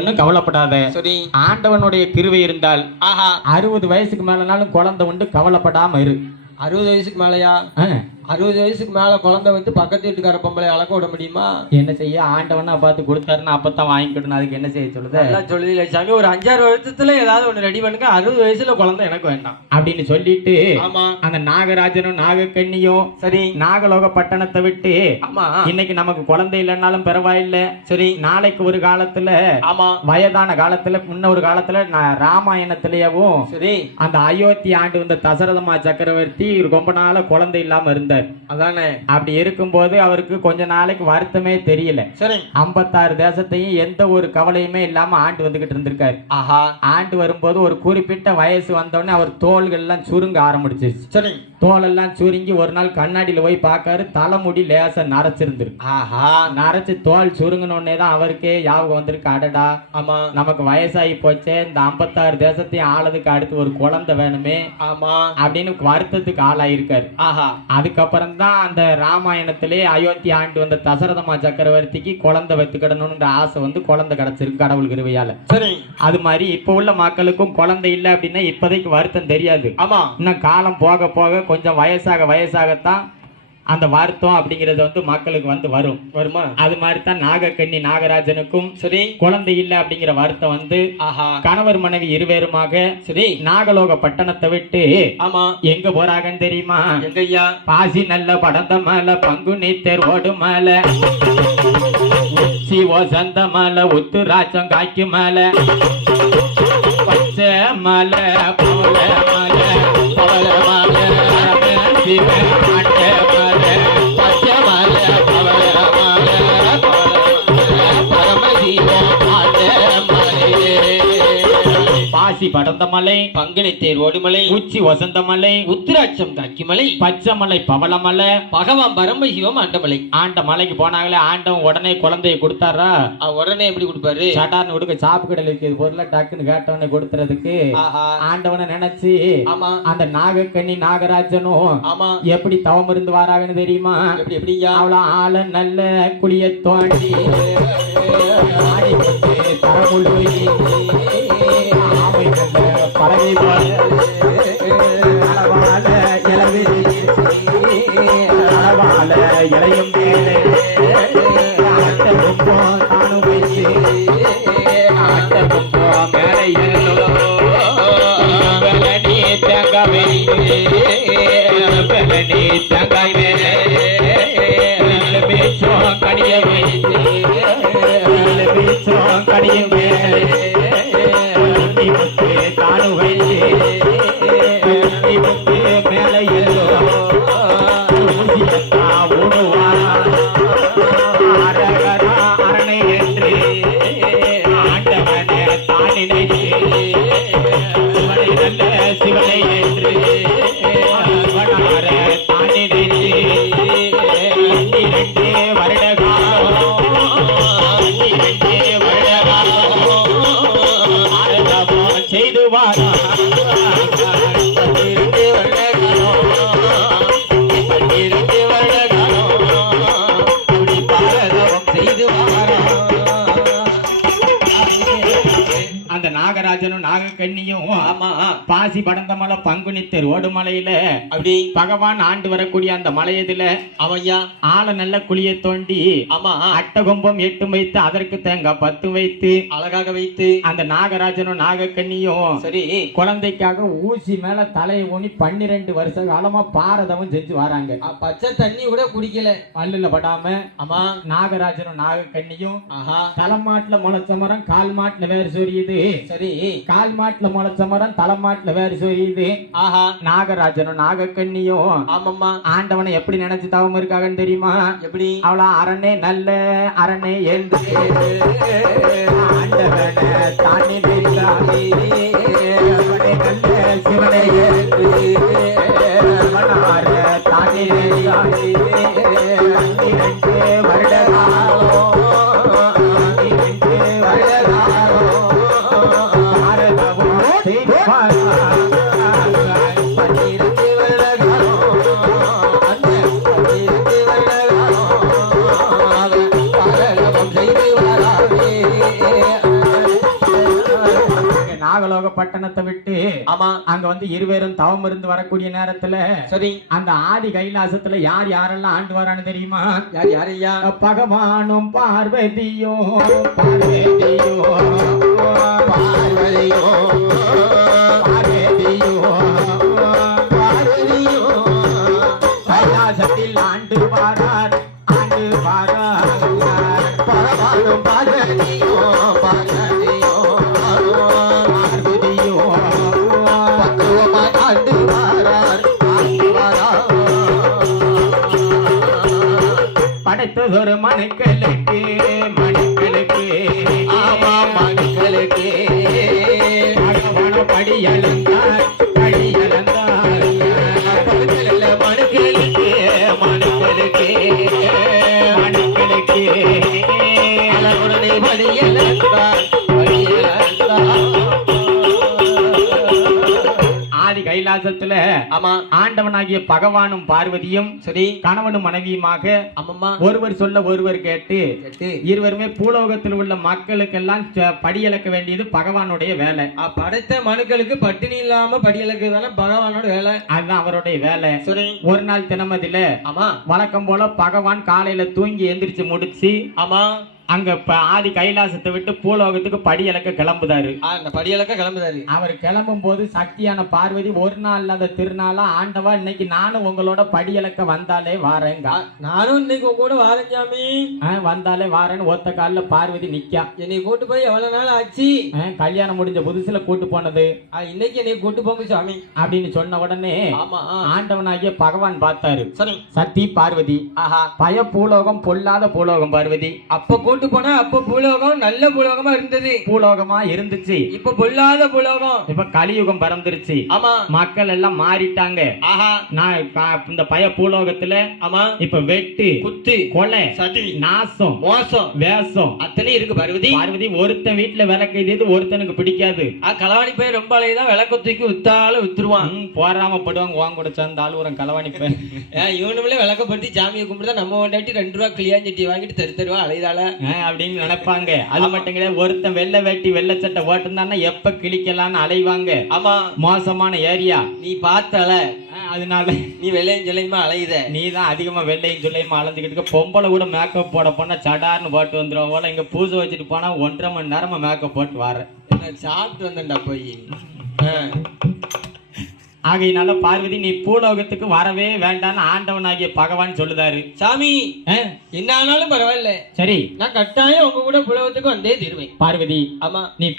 ஒன்னும் கவலைப்படாத. சரி. ஆண்டவனுடைய கிருவை இருந்தால் ஆஹா. அறுபது வயசுக்கு மேலனாலும் குழந்தை உண்டு கவலைப்படாம இரு. அறுபது வயசுக்கு மேலயா? அறுபது வயசுக்கு மேல குழந்தை வந்து பக்கத்து வீட்டுக்கார பொம்பளை அளக்க விட முடியுமா? என்ன செய்ய? ஆண்டவனா பார்த்து கொடுத்தாருன்னா அப்பதான் வாங்கிக்கணும் அதுக்கு என்ன செய்ய சொல்லுத? எல்லாம் சாமி. ஒரு அஞ்சாறு வருஷத்துல ஏதாவது ஒண்ணு ரெடி பண்ணுங்க. அறுபது வயசுல குழந்தை எனக்கு வேண்டாம். அப்படின்னு சொல்லிட்டு ஆமா. அந்த நாகராஜனும் நாகக்கண்ணியும் சரி. நாகலோக பட்டணத்தை விட்டு ஆமா. இன்னைக்கு நமக்கு குழந்தை இல்லைன்னாலும் பரவாயில்ல. சரி. நாளைக்கு ஒரு காலத்துல ஆமா. வயதான காலத்துல முன்ன ஒரு காலத்துல நான் ராமாயணத்திலேயவும் சரி. அந்த அயோத்தி ஆண்டு வந்த தசரதமா சக்கரவர்த்தி ரொம்ப நாள குழந்தை இல்லாம இருந்தார். அதானே? அப்படி இருக்கும்போது அவருக்கு கொஞ்ச நாளைக்கு வருத்தமே தெரியல. சரி. ஐம்பத்தாறு தேசத்தையும் எந்த ஒரு கவலையுமே இல்லாம ஆண்டு வந்துகிட்டு இருந்திருக்காரு. ஆஹா. ஆண்டு வரும்போது ஒரு குறிப்பிட்ட வயசு வந்தோடனே அவர் தோள்கள் எல்லாம் சுருங்க ஆரம்பிச்சிருச்சு. சரி. தோலெல்லாம் சுருங்கி ஒரு நாள் கண்ணாடியில போய் பார்க்காரு தலைமுடி லேசா நரைச்சிருந்திருக்கு. ஆஹா. நரைச்சு தோல் சுருங்கினோடனே தான் அவருக்கே ஞாபகம் வந்திருக்கு. அடடா. ஆமா. நமக்கு வயசாகி போச்சே இந்த ஐம்பத்தாறு தேசத்தையும் ஆளதுக்கு அடுத்து ஒரு குழந்தை வேணுமே ஆமா. அப்படின்னு வருத்தத்துக்கு ஆளாயிருக்காரு. ஆஹா. அதுக்கப்புறம் தான் அந்த ராமாயணத்திலே அயோத்தி ஆண்டு வந்த தசரதமா சக்கரவர்த்திக்கு குழந்தை வைத்துக்கிடணும்ன்ற ஆசை வந்து குழந்தை கிடைச்சிருக்கு கடவுள் கிருபையால. சரி. அது மாதிரி இப்போ உள்ள மக்களுக்கும் குழந்தை இல்லை அப்படின்னா இப்போதைக்கு வருத்தம் தெரியாது. ஆமா. இன்னும் காலம் போக போக கொஞ்சம் வயசாக வயசாகத்தான் அந்த வருத்தம் அப்படிங்கிறது வந்து மக்களுக்கு வந்து வரும். வருமா? அது மாதிரி தான் நாகக்கண்ணி நாகராஜனுக்கும் சரி. குழந்தை இல்லை அப்படிங்கிற வருத்தம் வந்து ஆஹா. கணவர் மனைவி இருவேருமாக சரி. நாகலோக பட்டணத்தை விட்டு ஆமா. எங்க போறாங்கன்னு தெரியுமா? எங்கய்யா? பாசி நல்ல படந்த மேல பங்குனி தெருவோடு மேல. உச்சி வசந்த மேல உத்துராச்சம் காய்க்கு மேல. பச்சை மலை போல மலை பவள மலை பாசி படந்த மலை பங்குனி தேர் ஓடுமலை உச்சி வசந்த மலை உத்திராட்சம் காக்கிமலை பச்சை மலை பவள மலை பகவான் பரமசிவம் ஆண்டமலை ஆண்ட மலைக்கு போனாங்களே ஆண்டவன் உடனே குழந்தைய கொடுத்தாரா? உடனே எப்படி கொடுப்பாரு? சட்டார்னு கொடுக்க சாப்பு கடையில் இருக்கிறது பொருளை டக்குன்னு கேட்டவனே கொடுத்துறதுக்கு ஆண்டவனை நினைச்சு அந்த நாகக்கண்ணி நாகராஜனும் எப்படி தவம் இருந்து வராங்கன்னு தெரியுமா? எப்படி எப்படியா அவள ஆள நல்ல குளிய தோண்டி தரமுள்ளி, வைத்து வெள்ளடி மேலே கடிய வைத்து கடிய மேலே உண்டி வைத்து மேலே எல்லோ அரணை என்று சிவனை சிவனை என்று வாரா அந்த நாகராஜனும் நாகக்கண்ணியும் ஆமா. பாசி படந்த மலை பங்குனி தெருவோடு மலையில அப்படி. பகவான் ஆண்டு வரக்கூடிய அந்த மலையதுல அவன்யா ஆள நல்ல குழிய தோண்டி ஆமா. அட்டகொம்பம் எட்டு வைத்து அதற்கு தேங்காய் பத்து வைத்து அழகாக வைத்து. அந்த நாகராஜனும் நாகக்கண்ணியும் சரி. குழந்தைக்காக ஊசி மேல தலையை ஊனி பன்னிரெண்டு வருஷ காலமா பாரதமும் செஞ்சு வராங்க. பச்சை தண்ணி கூட குடிக்கல. பல்லுல படாம. ஆமா. நாகராஜனும் நாகக்கண்ணியும் ஆஹா. தலைமாட்டுல முளைச்ச மரம் கால் மாட்டுல வேறு சொரியுது. சரி கால் மாட்டுல முளைச்ச மரம் தலைமாட்டுல வேறு சொரியுது ஆஹா. நாகராஜனும் நாகக்கண்ணியும் ஆமாம்மா. ஆண்டவனை எப்படி நினைச்சு தவம் இருக்காங்கன்னு தெரியுமா? எப்படி? அவளா அரணே நல்ல அரணே என்று ஆண்டவனை தானே நாகலோக பட்டணத்தை விட்டு ஆமா. அங்க வந்து இருவேரும் தவம் இருந்து வரக்கூடிய நேரத்துல சரி. அந்த ஆதி கைலாசத்துல யார் யாரெல்லாம் ஆண்டு வரான்னு தெரியுமா? யார் யார் ஐயா? பகவானும் பார்வதியோ பார்வதியோ பார்வதியோ படைத்ததொரு மனுக்களுக்கு மனுக்களுக்கு ஆமா எழுந்தார் படி எழுந்தார் கைலாசத்துல ஆமா. ஆண்டவனாகிய பகவானும் பார்வதியும் சரி. கணவனும் மனைவியுமாக ஆமாம்மா. ஒருவர் சொல்ல ஒருவர் கேட்டு இருவருமே பூலோகத்தில் உள்ள மக்களுக்கெல்லாம் படியளக்க வேண்டியது பகவானுடைய வேலை. படைத்த மனுக்களுக்கு பட்டினி இல்லாம படியலுக்கு தானே பகவானோட வேலை. அதுதான் அவருடைய வேலை. சரி. ஒரு நாள் தினமதியில ஆமா. வழக்கம் போல பகவான் காலையில தூங்கி எந்திரிச்சு முடிச்சு ஆமா. அங்க ஆதி கைலாசத்தை விட்டு பூலோகத்துக்கு படியளக்க கிளம்புதாரு. ஆ, இந்த படியலக்க கிளம்புதாரு. அவர் கிளம்பும் போது சக்தியான பார்வதி ஒரு நாள் இல்லாத திருநாளா ஆண்டவா இன்னைக்கு நானும் உங்களோட படியளக்க வந்தாலே வாரேங்க. நானும் இன்னைக்கு உங்க கூட வாரஞ்சாமி வந்தாலே வாரேன்னு ஒத்த கால்ல பார்வதி நிக்கா. என்னை கூட்டு போய் எவ்வளவு நாள் ஆச்சு? கல்யாணம் முடிஞ்ச புதுசுல கூட்டு போனது. இன்னைக்கு என்னை கூட்டு போங்க சாமி. அப்படின்னு சொன்ன உடனே. ஆண்டவனாகிய பகவான் பார்த்தாரு. சரி. சத்தி பார்வதி. ஆஹா. பய பூலோகம் பொல்லாத பூலோகம் பார்வதி. அப்ப கூட்டு போனா அப்ப பூலோகம் நல்ல பூலோகமா இருந்தது. பூலோகமா இருந்துச்சு. இப்ப பொல்லாத பூலோகம். இப்ப கலியுகம் பறந்துருச்சு. ஆமா. மக்கள் எல்லாம் மாறிட்டாங்க. ஆஹா. நான் இந்த பய பூலோகத்துல ஆமா. இப்ப வெட்டு குத்து கொலை சதி நாசம் மோசம் வேஷம். அத்தனை இருக்கு பார்வதி. பார்வதி ஒருத்தன் வீட்டுல விளக்கு எது ஒருத்தனுக்கு பிடிக்காது. களவாணி போய் ரொம்ப அலையுதான் விளக்க தூக்கி வித்தாலும் வித்துருவான். ம், போராமப்படுவாங்க வாங்க கூட சேர்ந்த ஆளுவரம் களவாணிப்பேன் ஏன் இவனுங்களே விளக்கப்படுத்தி சாமியை கும்பிட்டு நம்ம கொண்டாட்டி ரெண்டு ரூபா கிளியாஞ்சட்டி வாங்கிட்டு தரு தருவா அலைதால அப்படின்னு நினைப்பாங்க. அது மட்டும் கிடையாது ஒருத்தன் வெள்ளை வேட்டி வெள்ளை சட்டை ஓட்டுந்தான்னா எப்ப கிழிக்கலாம்னு அலைவாங்க. ஆமா. மோசமான ஏரியா. நீ பார்த்தல. அதனால நீ வெள்ளையும் சொல்லையுமா அலையுத? நீ தான் அதிகமா வெள்ளையும் சொல்லியுமா அளந்துக்கிட்டு இருக்க. பொம்பளை கூட மேக்கப் போட போனா சடார்னு போட்டு வந்துடும் போல. இங்க பூஜை வச்சுட்டு போனா ஒன்றரை மணி நேரமா மேக்கப் போட்டு வர சாப்பிட்டு வந்தேன்டா போய். ஆகையினால பார்வதி நீ பூலோகத்துக்கு வரவே வேண்டாம்னு ஆண்டவனாகிய பகவான் சொல்லுதாரு. சாமி என்ன ஆனாலும் பரவாயில்ல. சரி. நான் கட்டாயம் உங்க கூட புலவத்துக்கு வந்தே தீருவேன். பார்வதி ஆமா. நீ